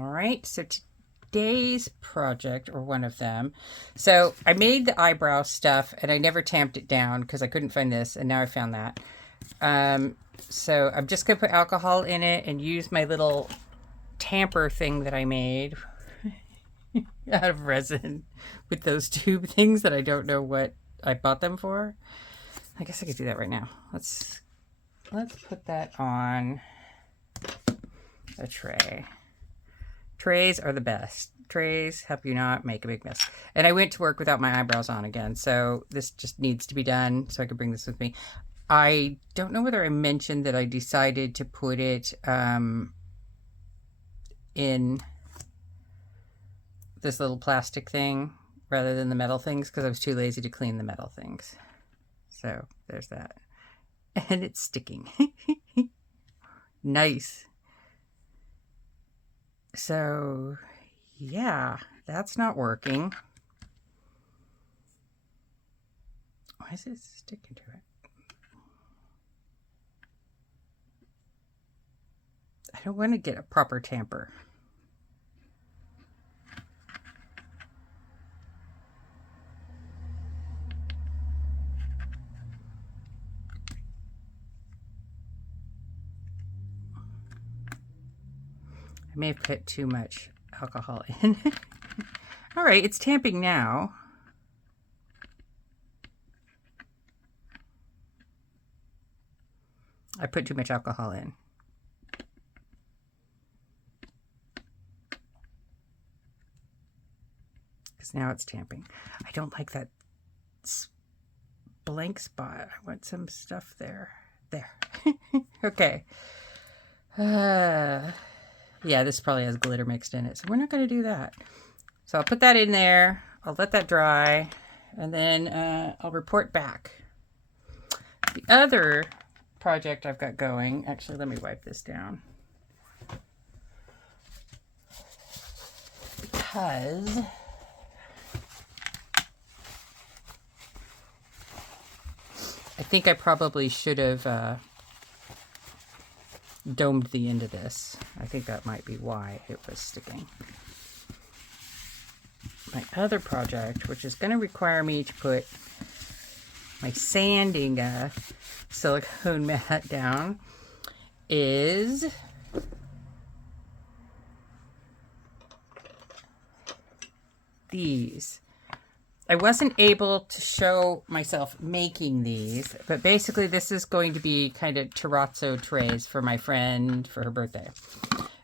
All right, so today's project, or one of them, so I made the eyebrow stuff and I never tamped it down because I couldn't find this, and now I found that. So I'm just gonna put alcohol in it and use my little tamper thing that I made out of resin with those tube things that I don't know what I bought them for. I guess I could do that right now. Let's put that on a tray. Trays are the best. Trays help you not make a big mess. And I went to work without my eyebrows on again, so this just needs to be done so I can bring this with me. I don't know whether I mentioned that I decided to put it in this little plastic thing rather than the metal things because I was too lazy to clean the metal things. So there's that. And it's sticking. Nice. So yeah, that's not working. Why is it sticking to it? I don't want to get a proper tamper. I may have put too much alcohol in. All right, it's tamping now. I put too much alcohol in. Because now it's tamping. I don't like that blank spot. I want some stuff there. There. Okay. Yeah, this probably has glitter mixed in it, so we're not going to do that. So I'll put that in there. I'll let that dry, and then I'll report back. The other project I've got going, actually, let me wipe this down. Because I think I probably should have domed the end of this. I think that might be why it was sticking. My other project, which is going to require me to put my sanding silicone mat down, is these. I wasn't able to show myself making these, but basically this is going to be kind of terrazzo trays for my friend for her birthday.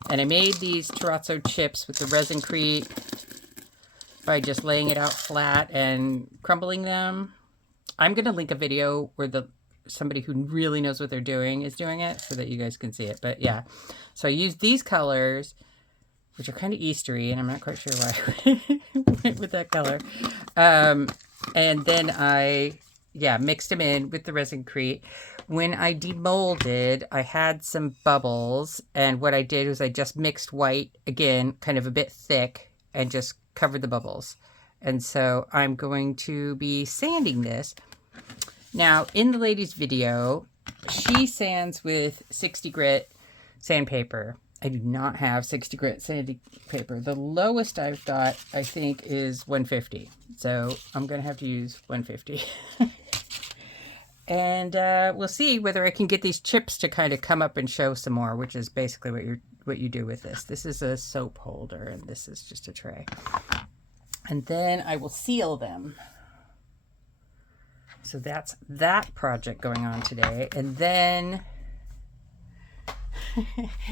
And I made these terrazzo chips with the resin-crete by just laying it out flat and crumbling them. I'm going to link a video where somebody who really knows what they're doing is doing it so that you guys can see it. But yeah, so I used these colors, which are kind of Eastery, and I'm not quite sure why I went with that color. And then I, mixed them in with the resin-crete. When I demolded, I had some bubbles, and what I did was I just mixed white, again, kind of a bit thick, and just covered the bubbles. And so I'm going to be sanding this. Now, in the lady's video, she sands with 60 grit sandpaper. I do not have 60 grit sandpaper. The lowest I've got, I think, is 150. So I'm going to have to use 150. And we'll see whether I can get these chips to kind of come up and show some more, which is basically what you do with this. This is a soap holder, and this is just a tray. And then I will seal them. So that's that project going on today. And then...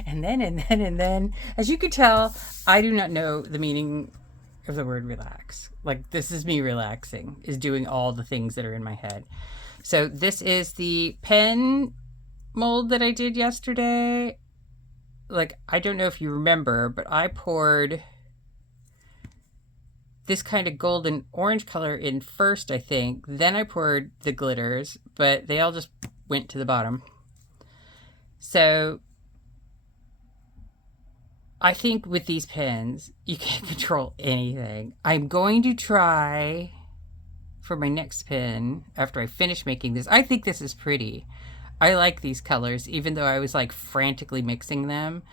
and then, as you can tell, I do not know the meaning of the word relax. Like, this is me relaxing, is doing all the things that are in my head. So this is the pen mold that I did yesterday. Like, I don't know if you remember, but I poured this kind of golden orange color in first, I think. Then I poured the glitters, but they all just went to the bottom. So I think with these pens, you can't control anything. I'm going to try for my next pen after I finish making this. I think this is pretty. I like these colors, even though I was like frantically mixing them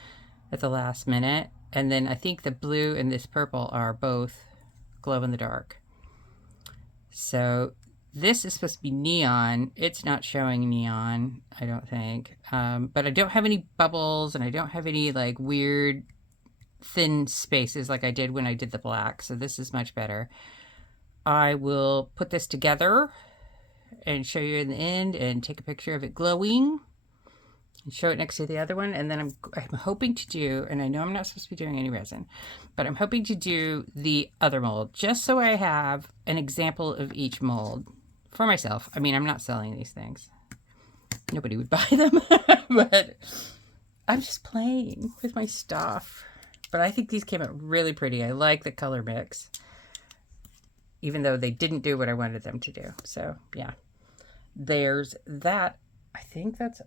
at the last minute. And then I think the blue and this purple are both glow in the dark. So this is supposed to be neon. It's not showing neon, I don't think. But I don't have any bubbles, and I don't have any like weird thin spaces like I did when I did the black. So this is much better. I will put this together and show you in the end and take a picture of it glowing and show it next to the other one. And then I'm hoping to do, and I know I'm not supposed to be doing any resin, but I'm hoping to do the other mold just so I have an example of each mold for myself. I mean, I'm not selling these things. Nobody would buy them, but I'm just playing with my stuff. But I think these came out really pretty. I like the color mix, even though they didn't do what I wanted them to do. So yeah, there's that. I think that's,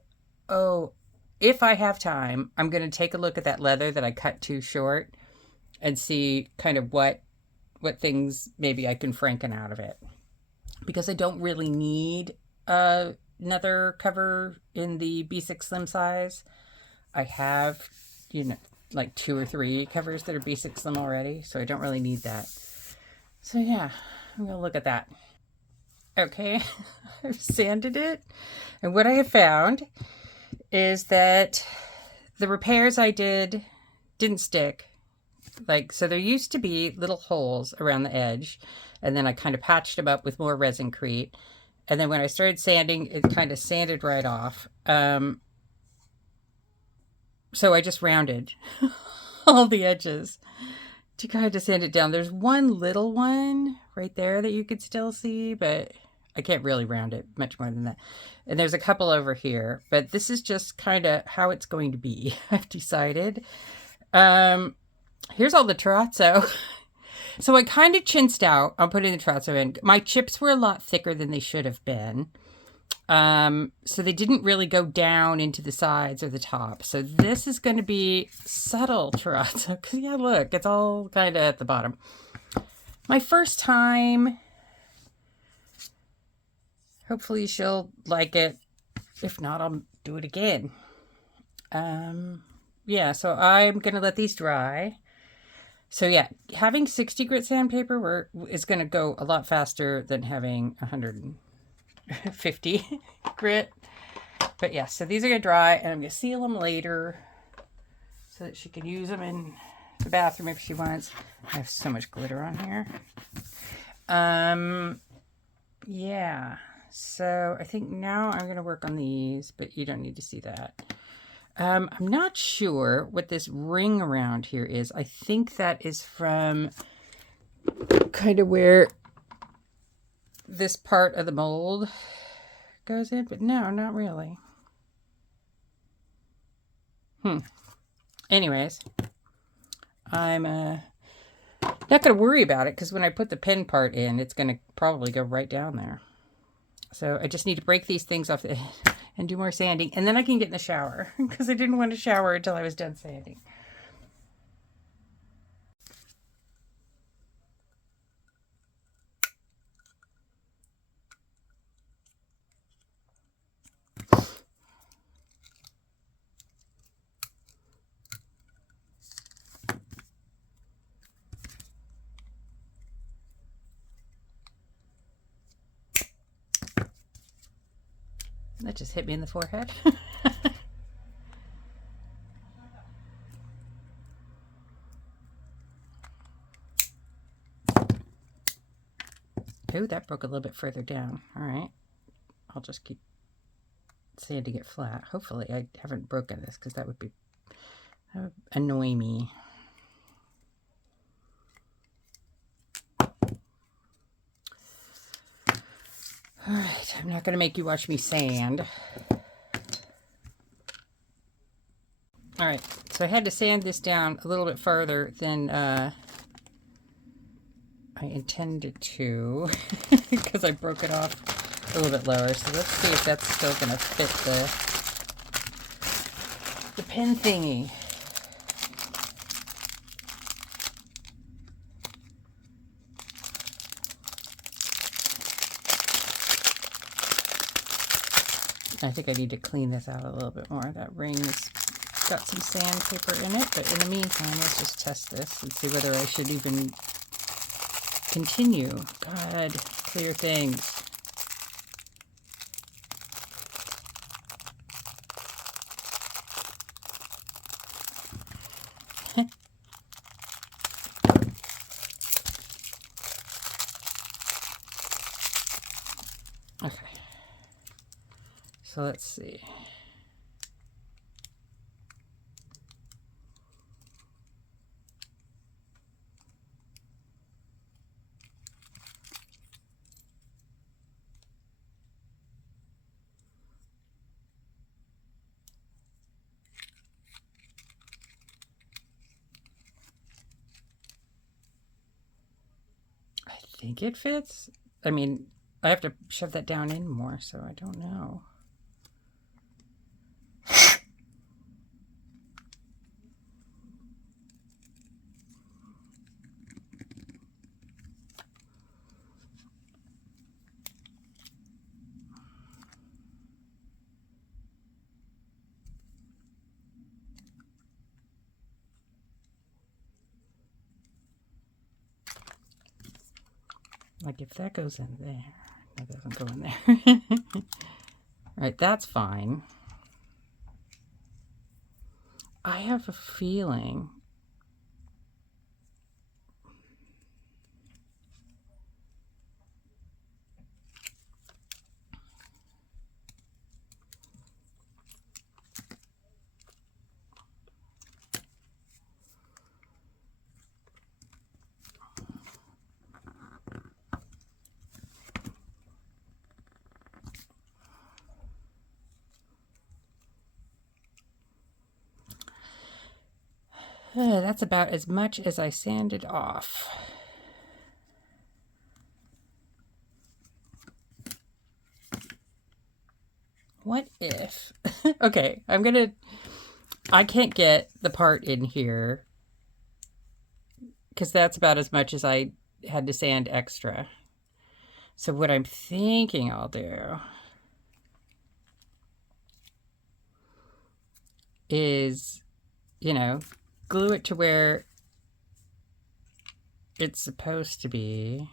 oh, if I have time, I'm going to take a look at that leather that I cut too short and see kind of what things maybe I can franken out of it. Because I don't really need another cover in the B6 Slim size. I have, you know, like 2 or 3 covers that are B6 Slim already, so I don't really need that. So yeah, I'm going to look at that. Okay, I've sanded it, and what I have found is that the repairs I did didn't stick. Like, so there used to be little holes around the edge, and then I kind of patched them up with more Resincrete, and then when I started sanding, it kind of sanded right off. So I just rounded all the edges to kind of sand it down. There's one little one right there that you could still see, but I can't really round it much more than that. And there's a couple over here, but this is just kind of how it's going to be, I've decided. Here's all the terrazzo. So I kind of chinsed out on putting the terrazzo in. My chips were a lot thicker than they should have been. So they didn't really go down into the sides or the top. So this is going to be subtle terrazzo. Because yeah, look, it's all kind of at the bottom. My first time. Hopefully she'll like it. If not, I'll do it again. Yeah, so I'm going to let these dry. So yeah, having 60 grit sandpaper is going to go a lot faster than having 150 grit. But yeah, so these are going to dry, and I'm going to seal them later so that she can use them in the bathroom if she wants. I have so much glitter on here. Yeah, so I think now I'm going to work on these, but you don't need to see that. I'm not sure what this ring around here is. I think that is from kind of where this part of the mold goes in, but no, not really. Anyways, I'm not going to worry about it because when I put the pin part in, it's going to probably go right down there. So I just need to break these things off and do more sanding, and then I can get in the shower because I didn't want to shower until I was done sanding. That just hit me in the forehead. Oh, that broke a little bit further down. All right. I'll just keep sanding it flat. Hopefully I haven't broken this because that would annoy me. All right, I'm not going to make you watch me sand. All right, so I had to sand this down a little bit further than I intended to because I broke it off a little bit lower. So let's see if that's still going to fit the pin thingy. I think I need to clean this out a little bit more. That ring is got some sandpaper in it, but in the meantime, let's just test this and see whether I should even continue. God, clear things. Okay, so let's see. I think it fits. I mean, I have to shove that down in more, so I don't know. Like if that goes in there, that doesn't go in there. Right, that's fine. I have a feeling that's about as much as I sanded off. What if? Okay, I can't get the part in here because that's about as much as I had to sand extra. So what I'm thinking I'll do is, you know, glue it to where it's supposed to be.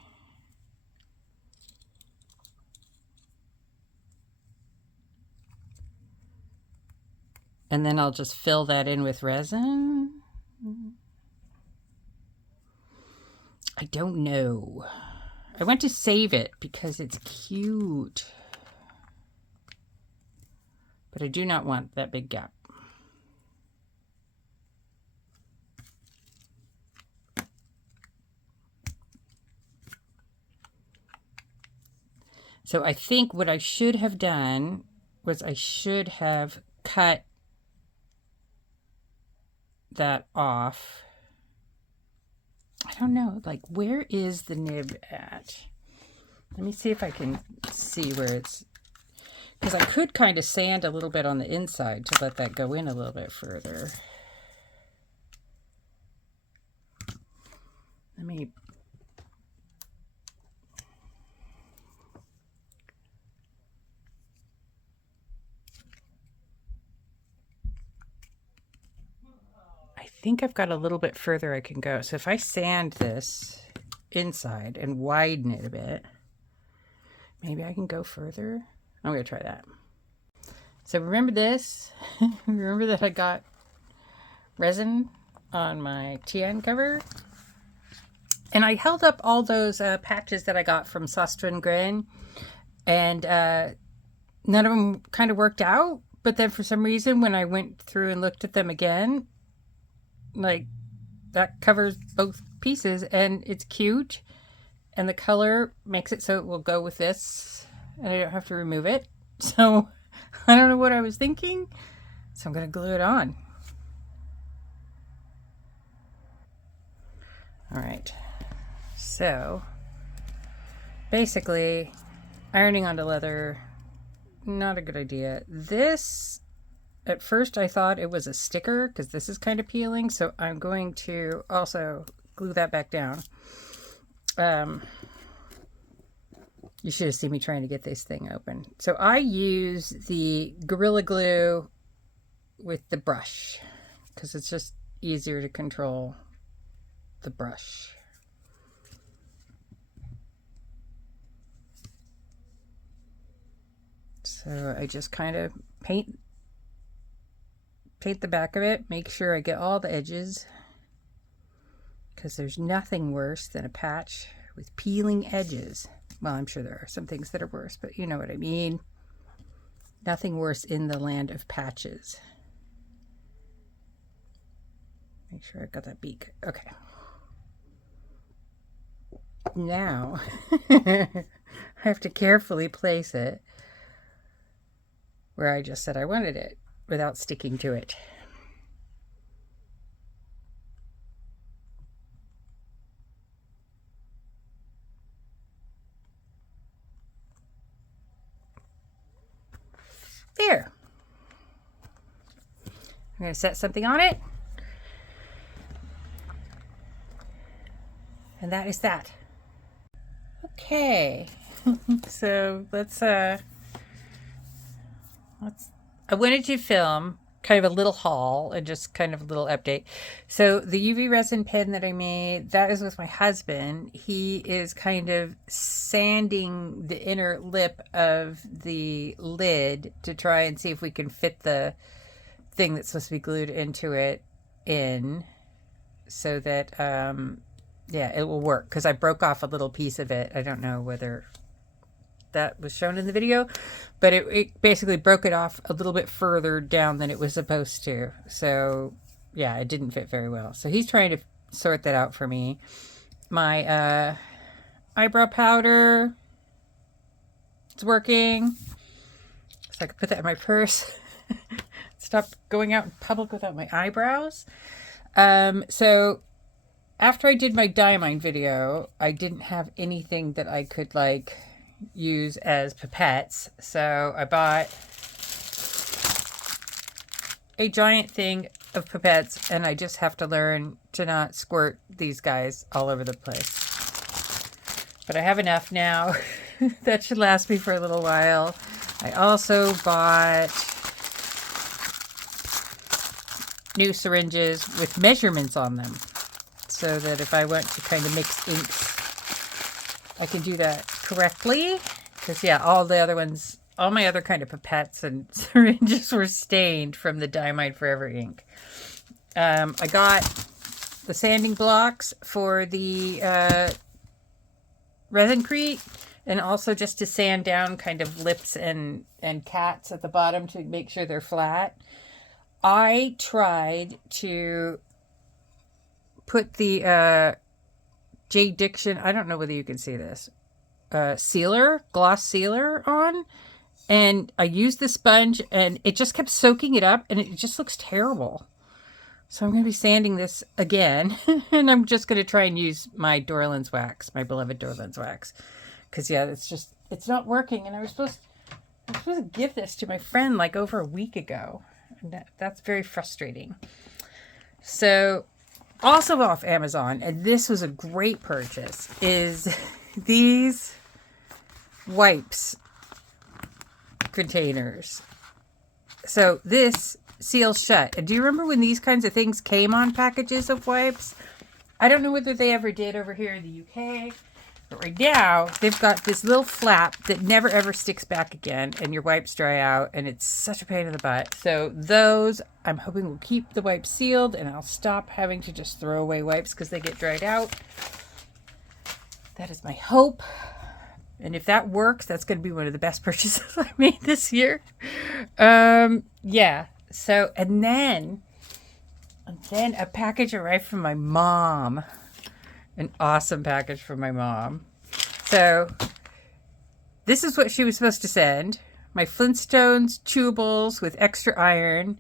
And then I'll just fill that in with resin. I don't know. I want to save it because it's cute. But I do not want that big gap. So I think what I should have done was I should have cut that off. I don't know, like where is the nib at? Let me see if I can see where it's, because I could kind of sand a little bit on the inside to let that go in a little bit further. Let me I think I've got a little bit further I can go. So if I sand this inside and widen it a bit, maybe I can go further. I'm going to try that. So remember this? Remember that I got resin on my TN cover? And I held up all those patches that I got from Sastra Grain, and none of them kind of worked out. But then for some reason, when I went through and looked at them again, like that covers both pieces and it's cute. And the color makes it so it will go with this and I don't have to remove it. So I don't know what I was thinking. So I'm going to glue it on. All right. So basically ironing onto leather, not a good idea. This, at first I thought it was a sticker because this is kind of peeling. So I'm going to also glue that back down. You should have seen me trying to get this thing open. So I use the Gorilla Glue with the brush because it's just easier to control the brush. So I just kind of paint the back of it, make sure I get all the edges, because there's nothing worse than a patch with peeling edges. Well, I'm sure there are some things that are worse, but you know what I mean. Nothing worse in the land of patches. Make sure I got that beak. Okay. Now, I have to carefully place it where I just said I wanted it without sticking to it. There. I'm going to set something on it. And that is that. Okay. So I wanted to film kind of a little haul and just kind of a little update. So the UV resin pen that I made, that is with my husband. He is kind of sanding the inner lip of the lid to try and see if we can fit the thing that's supposed to be glued into it in, so that yeah, it will work, because I broke off a little piece of it. I don't know whether that was shown in the video, but it basically broke it off a little bit further down than it was supposed to. So yeah, it didn't fit very well. So he's trying to sort that out for me. My eyebrow powder, it's working. So I can put that in my purse. Stop going out in public without my eyebrows. So after I did my diamine video, I didn't have anything that I could like use as pipettes, so I bought a giant thing of pipettes, and I just have to learn to not squirt these guys all over the place. But I have enough now. That should last me for a little while. I also bought new syringes with measurements on them, so that if I want to kind of mix inks, I can do that correctly. Because yeah, all the other ones, all my other kind of pipettes and syringes were stained from the Diamine Forever ink. I got the sanding blocks for the Resin-crete, and also just to sand down kind of lips and cats at the bottom to make sure they're flat. I tried to put the J. Diction, I don't know whether you can see this, gloss sealer on, and I used the sponge and it just kept soaking it up, and it just looks terrible. So I'm going to be sanding this again, and I'm just going to try and use my Dorland's wax, my beloved Dorland's wax, because yeah, it's not working, and I was supposed to give this to my friend like over a week ago, and that's very frustrating. So also off Amazon, and this was a great purchase, is these wipes containers. So this seals shut. And do you remember when these kinds of things came on packages of wipes? I don't know whether they ever did over here in the UK, but right now they've got this little flap that never ever sticks back again, and your wipes dry out, and it's such a pain in the butt. So those, I'm hoping, will keep the wipes sealed, and I'll stop having to just throw away wipes because they get dried out. That is my hope. And if that works, that's going to be one of the best purchases I made this year. Yeah. So, and then a package arrived from my mom. An awesome package from my mom. So this is what she was supposed to send. My Flintstones chewables with extra iron.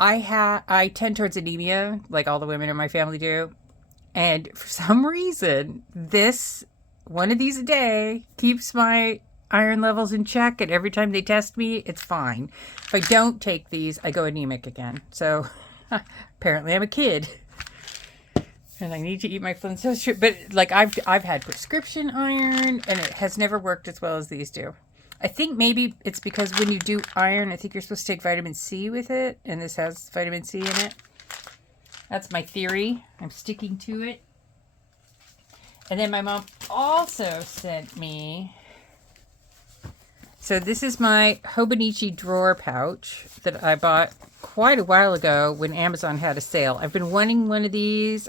I tend towards anemia, like all the women in my family do. And for some reason, one of these a day keeps my iron levels in check, and every time they test me, it's fine. If I don't take these, I go anemic again. So apparently I'm a kid. And I need to eat my Flintstones. But like I've had prescription iron, and it has never worked as well as these do. I think maybe it's because when you do iron, I think you're supposed to take vitamin C with it, and this has vitamin C in it. That's my theory. I'm sticking to it. And then my mom also sent me... So this is my Hobonichi drawer pouch that I bought quite a while ago when Amazon had a sale. I've been wanting one of these.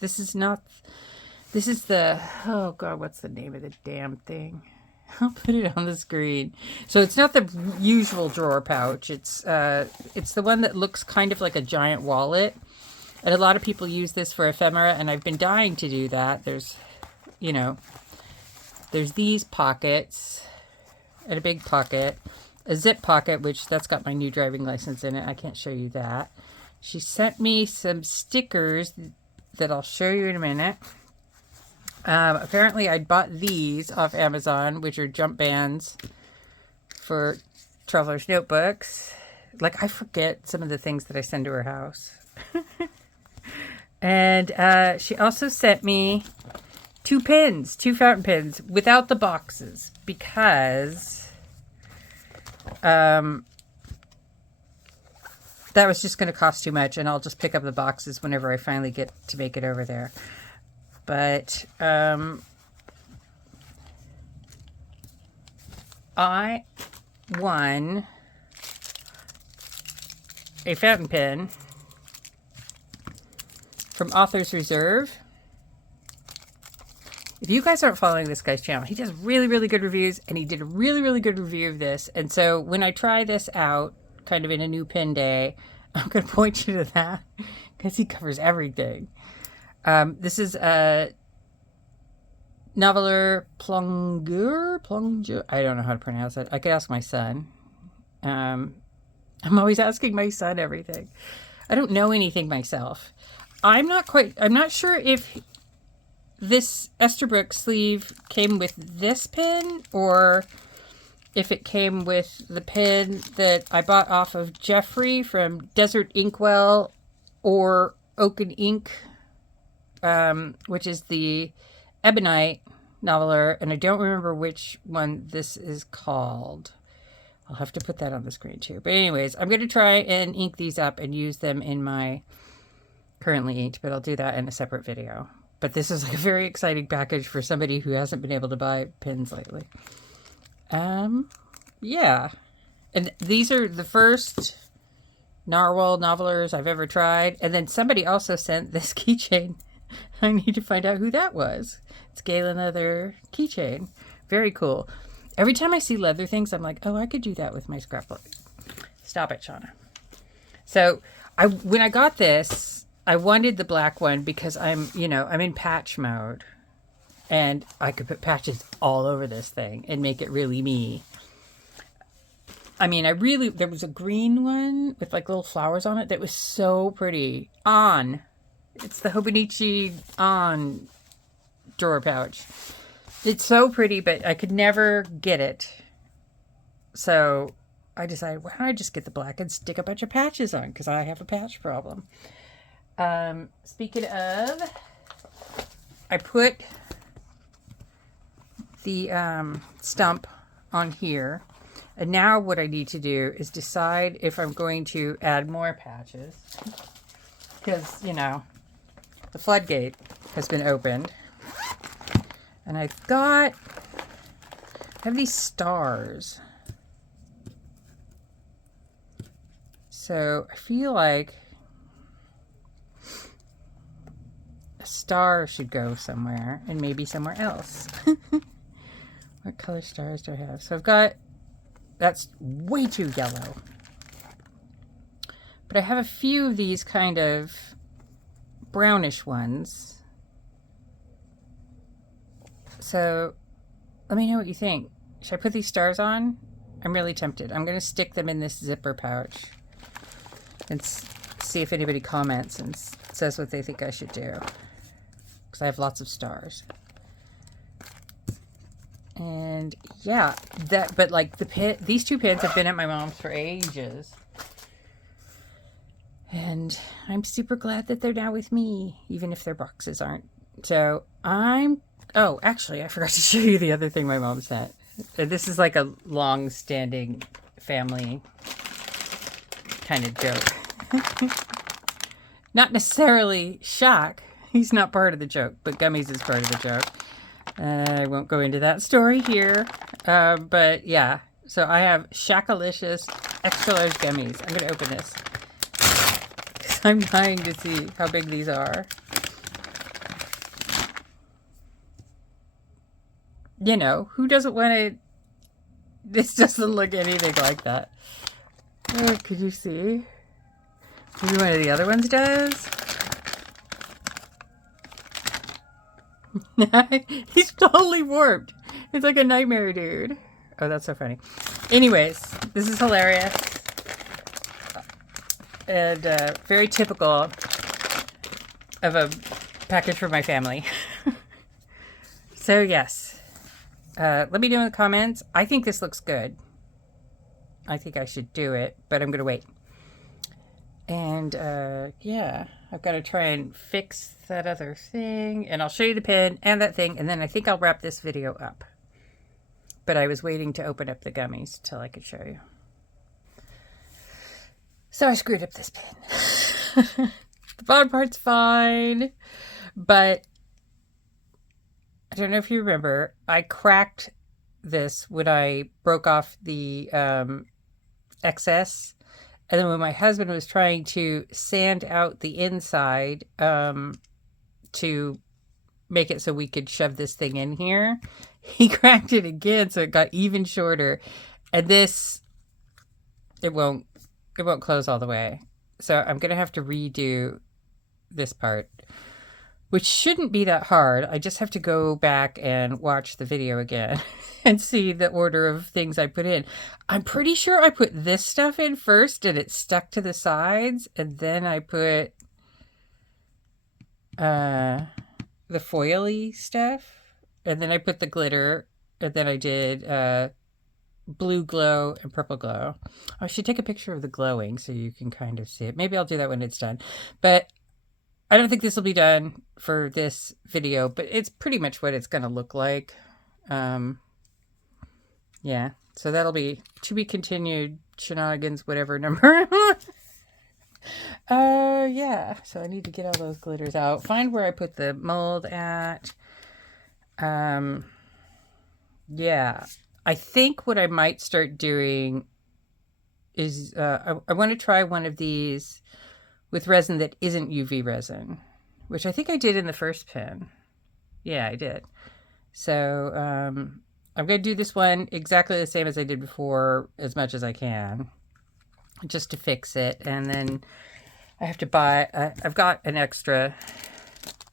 This is the... Oh, God, what's the name of the damn thing? I'll put it on the screen. So it's not the usual drawer pouch. It's the one that looks kind of like a giant wallet. And a lot of people use this for ephemera, and I've been dying to do that. There's these pockets and a big pocket, a zip pocket, which that's got my new driving license in it. I can't show you that. She sent me some stickers that I'll show you in a minute. Apparently, I'd bought these off Amazon, which are jump bands for traveler's notebooks. Like, I forget some of the things that I send to her house. And she also sent me two fountain pens without the boxes, because that was just going to cost too much, and I'll just pick up the boxes whenever I finally get to make it over there. But I won a fountain pen from Author's Reserve. If you guys aren't following this guy's channel, he does really, really good reviews, and he did a really, really good review of this. And so when I try this out, kind of in a new pen day, I'm going to point you to that, because he covers everything. This is a Noveler Plongeur. I don't know how to pronounce it. I could ask my son. I'm always asking my son everything. I don't know anything myself. I'm not sure if this Esterbrook sleeve came with this pen, or if it came with the pen that I bought off of Jeffrey from Desert Inkwell or Oaken Ink, which is the Ebonite Noveler, and I don't remember which one this is called. I'll have to put that on the screen too. But anyways, I'm going to try and ink these up and use them in my currently inked, but I'll do that in a separate video. But this is like a very exciting package for somebody who hasn't been able to buy pens lately. Yeah. And these are the first Narwhal Novelers I've ever tried. And then somebody also sent this keychain. I need to find out who that was. It's Galen Leather keychain. Very cool. Every time I see leather things, I'm like, oh, I could do that with my scrapbook. Stop it, Shauna. So when I got this, I wanted the black one because I'm in patch mode, and I could put patches all over this thing and make it really me. I mean, there was a green one with like little flowers on it that was so pretty. It's the Hobonichi On drawer pouch. It's so pretty, but I could never get it. So I decided, why don't I just get the black and stick a bunch of patches on, because I have a patch problem. Speaking of, I put the stump on here, and now what I need to do is decide if I'm going to add more patches, because the floodgate has been opened, and I have these stars, so I feel like star should go somewhere, and maybe somewhere else. What color stars do I have? So I've got, that's way too yellow, but I have a few of these kind of brownish ones. So let me know what you think. Should I put these stars on? I'm really tempted. I'm going to stick them in this zipper pouch and see if anybody comments and says what they think I should do, because I have lots of stars. And yeah, but like these two pins have been at my mom's for ages, and I'm super glad that they're now with me, even if their boxes aren't. So oh, actually, I forgot to show you the other thing my mom sent. This is like a long-standing family kind of joke. Not necessarily shock. He's not part of the joke, but gummies is part of the joke. I won't go into that story here. But yeah, so I have Shakalicious extra large gummies. I'm going to open this. I'm dying to see how big these are. You know, who doesn't want to... This doesn't look anything like that. Oh, could you see? Maybe one of the other ones does? He's totally warped. It's like a nightmare dude. Oh, that's so funny. Anyways, this is hilarious. And very typical of a package for my family. So, yes. Let me know in the comments. I think this looks good. I think I should do it, but I'm going to wait. And, yeah, I've got to try and fix that other thing. And I'll show you the pin and that thing. And then I think I'll wrap this video up. But I was waiting to open up the gummies till I could show you. So I screwed up this pin. The bottom part's fine. But I don't know if you remember, I cracked this when I broke off the excess. And then when my husband was trying to sand out the inside to make it so we could shove this thing in here, he cracked it again so it got even shorter. And this, it won't close all the way. So I'm going to have to redo this part, which shouldn't be that hard. I just have to go back and watch the video again and see the order of things I put in. I'm pretty sure I put this stuff in first and it stuck to the sides. And then I put the foily stuff. And then I put the glitter. And then I did blue glow and purple glow. I should take a picture of the glowing so you can kind of see it. Maybe I'll do that when it's done. But I don't think this will be done for this video, but it's pretty much what it's going to look like. Yeah, so that'll be to be continued, Shaunanigans, whatever number. Yeah, so I need to get all those glitters out. Find where I put the mold at. Yeah, I think what I might start doing is I want to try one of these with resin that isn't UV resin, which I think I did in the first pin. Yeah, I did. So I'm going to do this one exactly the same as I did before, as much as I can, just to fix it. And then I have to buy, I've got an extra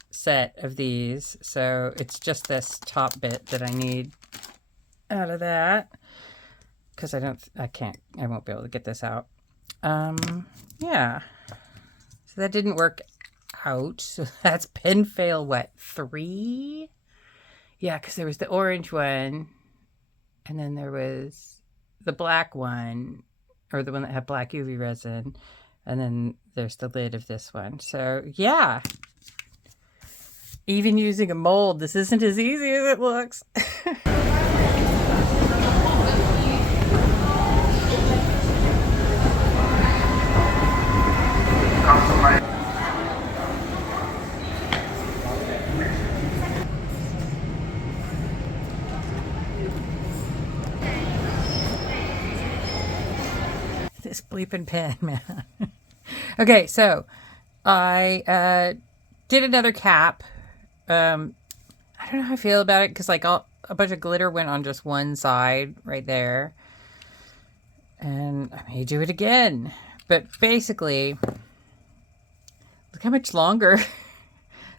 set of these, so it's just this top bit that I need out of that, because I won't be able to get this out. Yeah. So that didn't work out. So that's pin fail, what, 3? Yeah, because there was the orange one, and then there was the black one, or the one that had black UV resin, and then there's the lid of this one. So, yeah. Even using a mold, this isn't as easy as it looks. This bleeping pen, man. Okay, so I did another cap. I don't know how I feel about it, because like a bunch of glitter went on just one side right there. And I may do it again. But basically, look how much longer.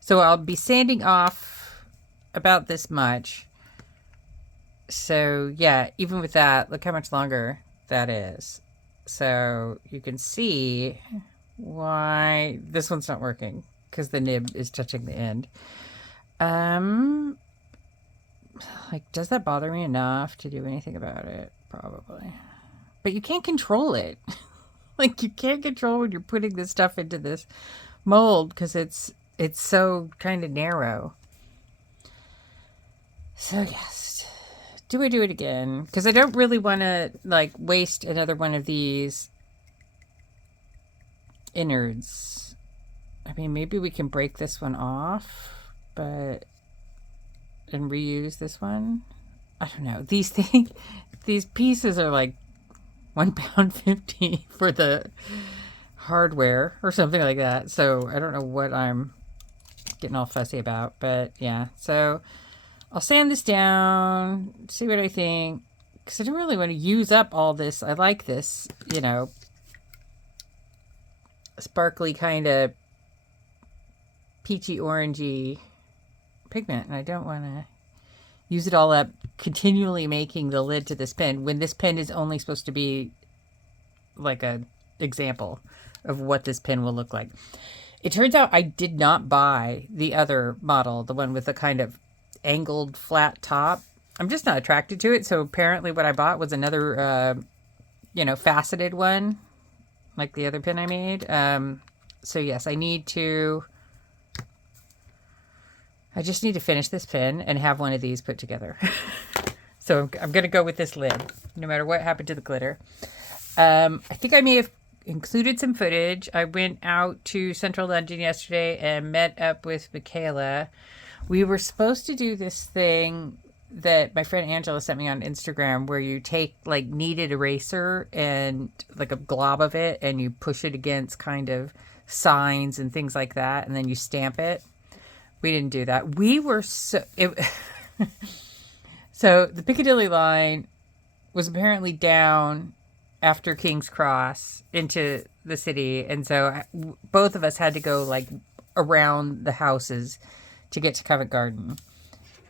So I'll be sanding off about this much. So yeah, even with that, look how much longer that is. So you can see why this one's not working, because the nib is touching the end. Like, does that bother me enough to do anything about it? Probably. But you can't control it. Like, you can't control when you're putting this stuff into this mold, because it's so kind of narrow. So yes, do I do it again? Because I don't really want to, like, waste another one of these innards. I mean, maybe we can break this one off, but... and reuse this one. I don't know. These things, these pieces are like £1.50 for the hardware or something like that. So I don't know what I'm getting all fussy about, but yeah. So I'll sand this down, see what I think, because I don't really want to use up all this. I like this, you know, sparkly kind of peachy orangey pigment, and I don't want to use it all up continually making the lid to this pen when this pen is only supposed to be like a example of what this pen will look like. It turns out I did not buy the other model, the one with the kind of angled flat top. I'm just not attracted to it. So apparently what I bought was another, you know, faceted one, like the other pen I made. So yes, I just need to finish this pen and have one of these put together. So I'm going to go with this lid, no matter what happened to the glitter. I think I may have included some footage. I went out to Central London yesterday and met up with Michaela. We were supposed to do this thing that my friend Angela sent me on Instagram where you take like kneaded eraser and like a glob of it and you push it against kind of signs and things like that, and then you stamp it. We didn't do that. We were so the Piccadilly line was apparently down after King's Cross into the city, and so both of us had to go like around the houses to get to Covent Garden,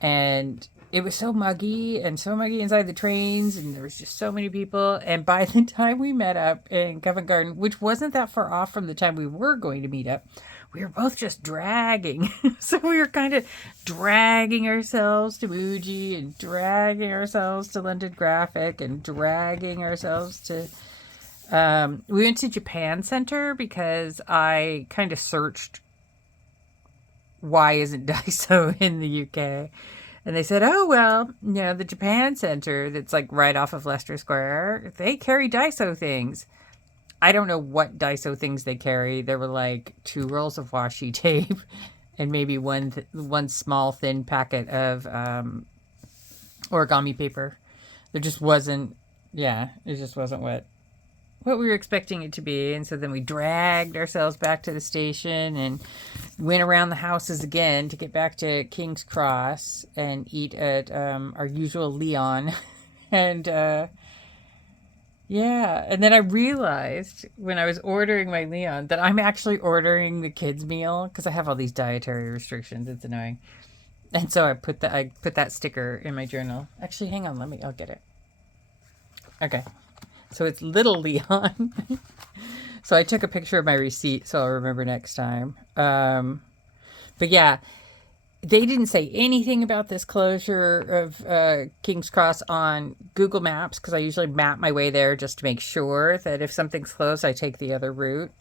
and it was so muggy inside the trains, and there was just so many people. And by the time we met up in Covent Garden, which wasn't that far off from the time we were going to meet up, we were both just dragging. So we were kind of dragging ourselves to Muji and dragging ourselves to London Graphic and dragging ourselves to... we went to Japan Center because I kind of searched why isn't Daiso in the UK? And they said, oh, well, you know, the Japan Center that's like right off of Leicester Square, they carry Daiso things. I don't know what Daiso things they carry. There were like 2 rolls of washi tape and maybe one small thin packet of origami paper. There just wasn't, it just wasn't what we were expecting it to be. And so then we dragged ourselves back to the station and went around the houses again to get back to King's Cross and eat at our usual Leon. And and then I realized when I was ordering my Leon that I'm actually ordering the kids' meal because I have all these dietary restrictions. It's annoying. And so I put that sticker in my journal. Actually, hang on, I'll get it. Okay. So it's Little Leon. So I took a picture of my receipt so I'll remember next time. But yeah, they didn't say anything about this closure of King's Cross on Google Maps because I usually map my way there just to make sure that if something's closed, I take the other route.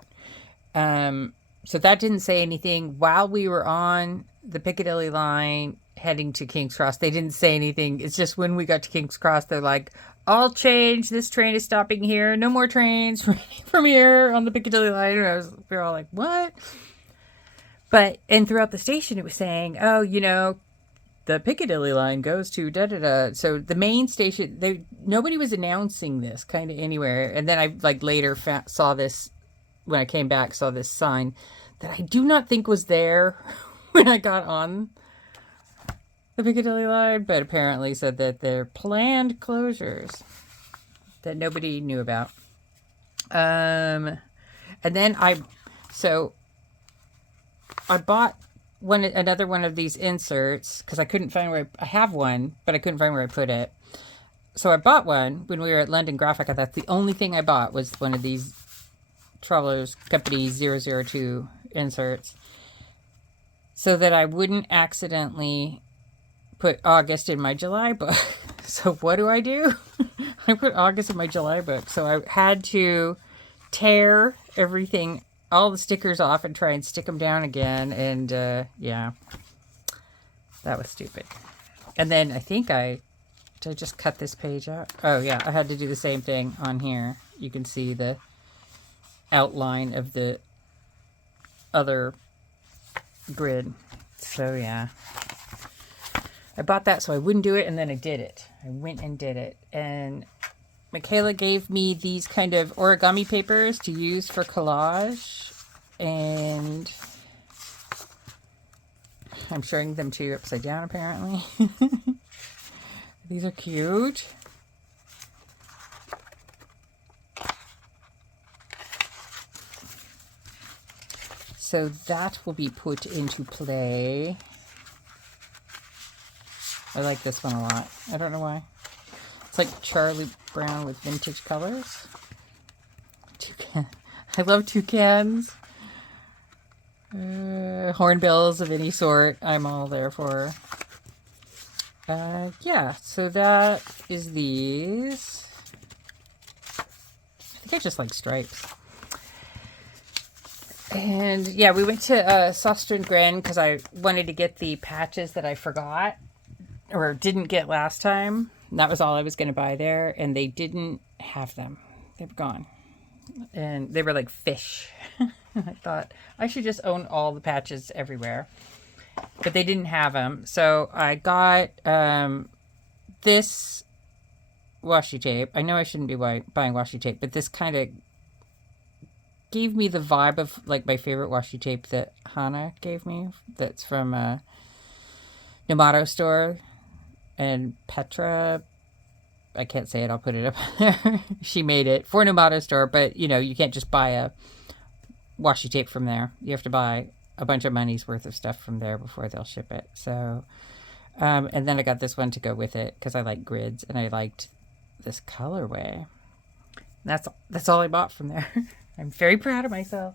So that didn't say anything. While we were on the Piccadilly line heading to King's Cross, they didn't say anything. It's just when we got to King's Cross, they're like, all change. This train is stopping here. No more trains from here on the Piccadilly line. And we were all like, what? And throughout the station, it was saying, oh, you know, the Piccadilly line goes to da-da-da. So the main station, nobody was announcing this kind of anywhere. And then I later saw this, when I came back, saw this sign that I do not think was there when I got on the Piccadilly line, but apparently said that they're planned closures that nobody knew about. And then I bought another one of these inserts because I couldn't find where I have one, but I couldn't find where I put it. So I bought one when we were at London Graphic. That's the only thing I bought was one of these Travelers Company 002 inserts so that I wouldn't accidentally put August in my July book. So what do? I put August in my July book. So I had to tear everything, all the stickers off and try and stick them down again. And that was stupid. And then I think I Did I just cut this page out? Oh yeah, I had to do the same thing on here. You can see the outline of the other grid. So yeah. I bought that so I wouldn't do it, and then I did it. I went and did it. And Michaela gave me these kind of origami papers to use for collage. And I'm showing them to you upside down, apparently. These are cute. So that will be put into play. I like this one a lot. I don't know why. It's like Charlie Brown with vintage colors. Toucan. I love toucans. Hornbills of any sort, I'm all there for. Yeah, so that is these. I think I just like stripes. And yeah, we went to Shaunanigans because I wanted to get the patches that I forgot or didn't get last time. And that was all I was going to buy there, and they didn't have them. They were gone. And they were like fish. I thought I should just own all the patches everywhere. But they didn't have them. So I got this washi tape. I know I shouldn't be buying washi tape, but this kind of gave me the vibe of like my favorite washi tape that Hannah gave me. That's from Nomado store. And Petra, I can't say it, I'll put it up there. She made it for Nomado store, but you know, you can't just buy a washi tape from there. You have to buy a bunch of money's worth of stuff from there before they'll ship it. So, and then I got this one to go with it because I like grids and I liked this colorway. That's all I bought from there. I'm very proud of myself.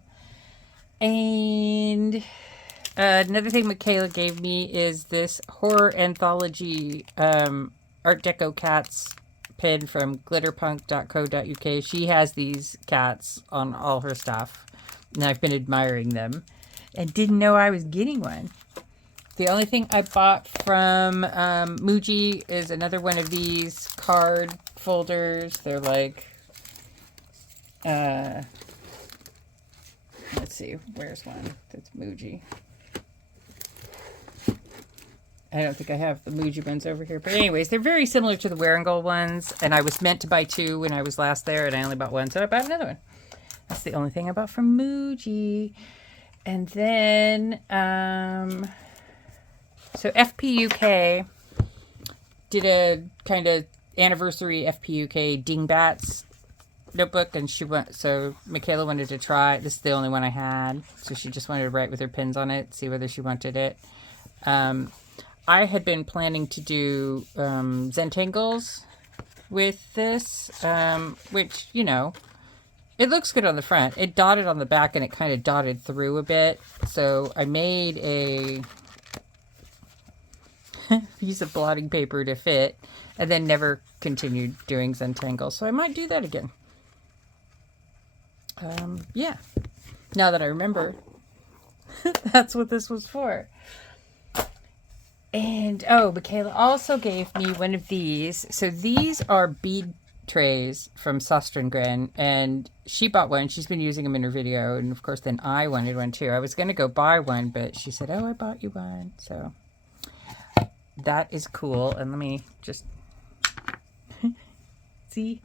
And another thing Michaela gave me is this horror anthology Art Deco cats pin from glitterpunk.co.uk. She has these cats on all her stuff, and I've been admiring them and didn't know I was getting one. The only thing I bought from Muji is another one of these card folders. They're like, let's see, where's one that's Muji? I don't think I have the Muji ones over here. But anyways, they're very similar to the Wearingle ones. And I was meant to buy two when I was last there, and I only bought one. So I bought another one. That's the only thing I bought from Muji. And then, so FPUK did a kind of anniversary FPUK Dingbats notebook. And so Michaela wanted to try. This is the only one I had. So she just wanted to write with her pins on it, see whether she wanted it. I had been planning to do Zentangles with this, which, you know, it looks good on the front. It dotted on the back and it kind of dotted through a bit. So I made a piece of blotting paper to fit and then never continued doing Zentangles. So I might do that again. Yeah, now that I remember, that's what this was for. And, oh, Michaela also gave me one of these. So these are bead trays from Shaunanigans, and she bought one. She's been using them in her video, and of course then I wanted one too. I was going to go buy one, but she said, oh, I bought you one. So that is cool. And let me just see.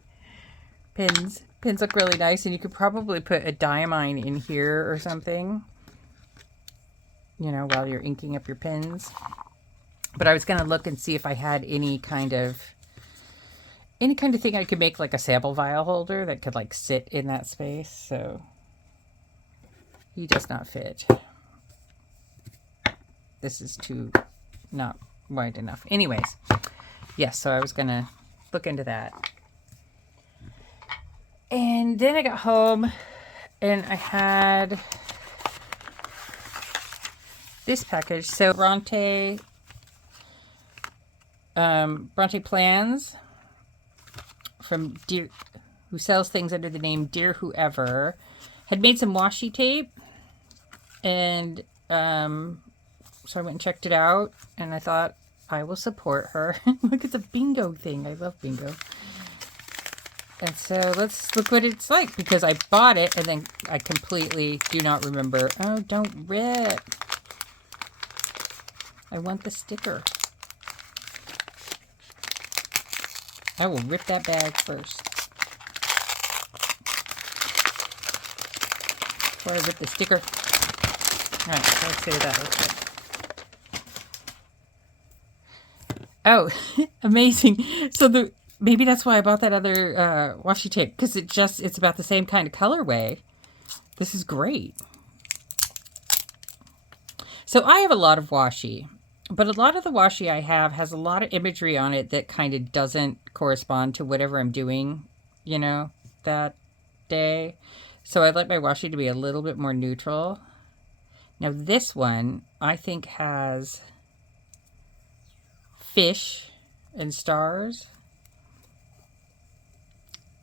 Pins look really nice, and you could probably put a diamine in here or something, you know, while you're inking up your pins. But I was going to look and see if I had any kind of thing I could make, like a sample vial holder that could like sit in that space. So he does not fit. This is too not wide enough. Anyways, yes, so I was going to look into that. And then I got home and I had this package. So Bronte Plans from Dear, who sells things under the name Dear Whoever, had made some washi tape, and so I went and checked it out, and I thought I will support her. Look at the bingo thing. I love bingo. And so let's look what it's like, because I bought it and then I completely do not remember. Oh, don't rip. I want the sticker. I will rip that bag first. Before I rip the sticker. Alright, so let's see what that looks like. Oh, amazing. So maybe that's why I bought that other washi tape, because it's about the same kind of colorway. This is great. So I have a lot of washi, but a lot of the washi I have has a lot of imagery on it that kind of doesn't correspond to whatever I'm doing, you know, that day. So I like my washi to be a little bit more neutral. Now this one, I think, has fish and stars.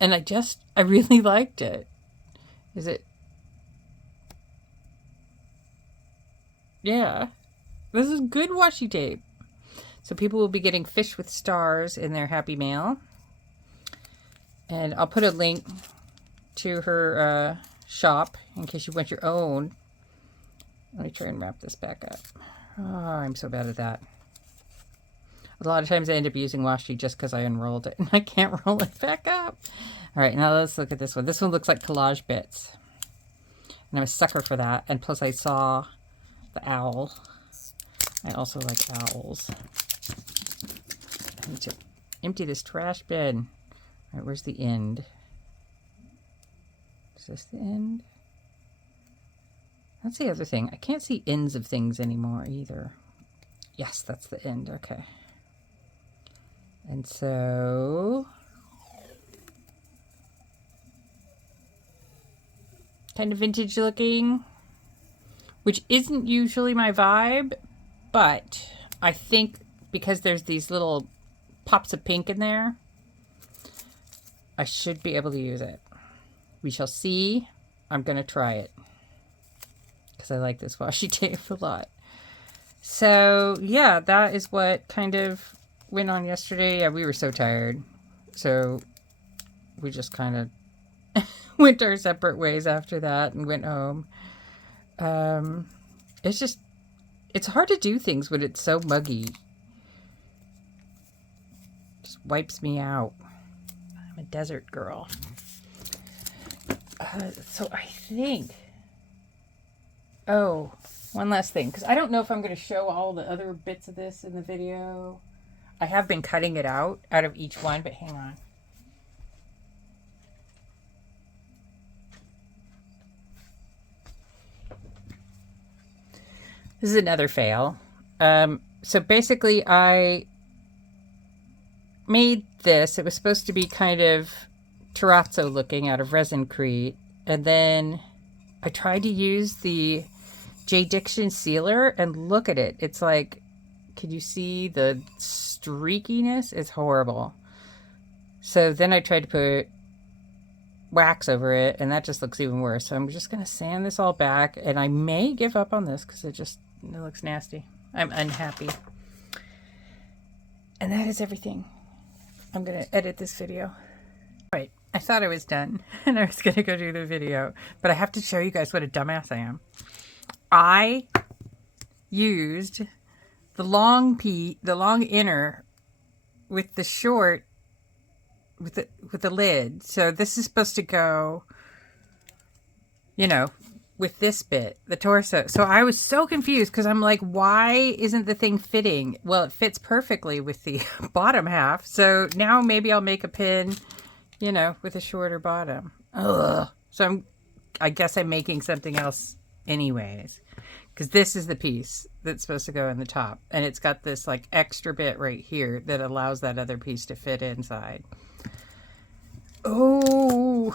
And I really liked it. Is it? Yeah. This is good washi tape. So people will be getting fish with stars in their Happy Mail. And I'll put a link to her shop in case you want your own. Let me try and wrap this back up. Oh, I'm so bad at that. A lot of times I end up using washi just because I unrolled it and I can't roll it back up. All right, now let's look at this one. This one looks like collage bits. And I'm a sucker for that. And plus I saw the owl. I also like owls. I need to empty this trash bin. All right, where's the end? Is this the end? That's the other thing. I can't see ends of things anymore either. Yes, that's the end. Okay. And so, kind of vintage looking, which isn't usually my vibe, but I think because there's these little pops of pink in there, I should be able to use it. We shall see. I'm going to try it because I like this washi tape a lot. So yeah, that is what kind of went on yesterday. Yeah, we were so tired. So we just kind of went our separate ways after that and went home. It's hard to do things when it's so muggy. Just wipes me out. I'm a desert girl. So I think, oh, one last thing, because I don't know if I'm going to show all the other bits of this in the video. I have been cutting it out of each one, but hang on. This is another fail. So basically I made this. It was supposed to be kind of Terrazzo looking out of Resin, and then I tried to use the J. Diction sealer, and look at it. It's like, can you see the streakiness? It's horrible. So then I tried to put wax over it, and that just looks even worse. So I'm just going to sand this all back, and I may give up on this because it looks nasty. I'm unhappy. And that is everything. I'm going to edit this video. Right. I thought I was done and I was going to go do the video, but I have to show you guys what a dumbass I am. I used the long inner with the short with the lid. So this is supposed to go, you know, with this bit, the torso. So I was so confused because I'm like, why isn't the thing fitting? Well, it fits perfectly with the bottom half. So now maybe I'll make a pin, you know, with a shorter bottom. Ugh. So I guess I'm making something else anyways, because this is the piece that's supposed to go in the top, and it's got this like extra bit right here that allows that other piece to fit inside. Oh,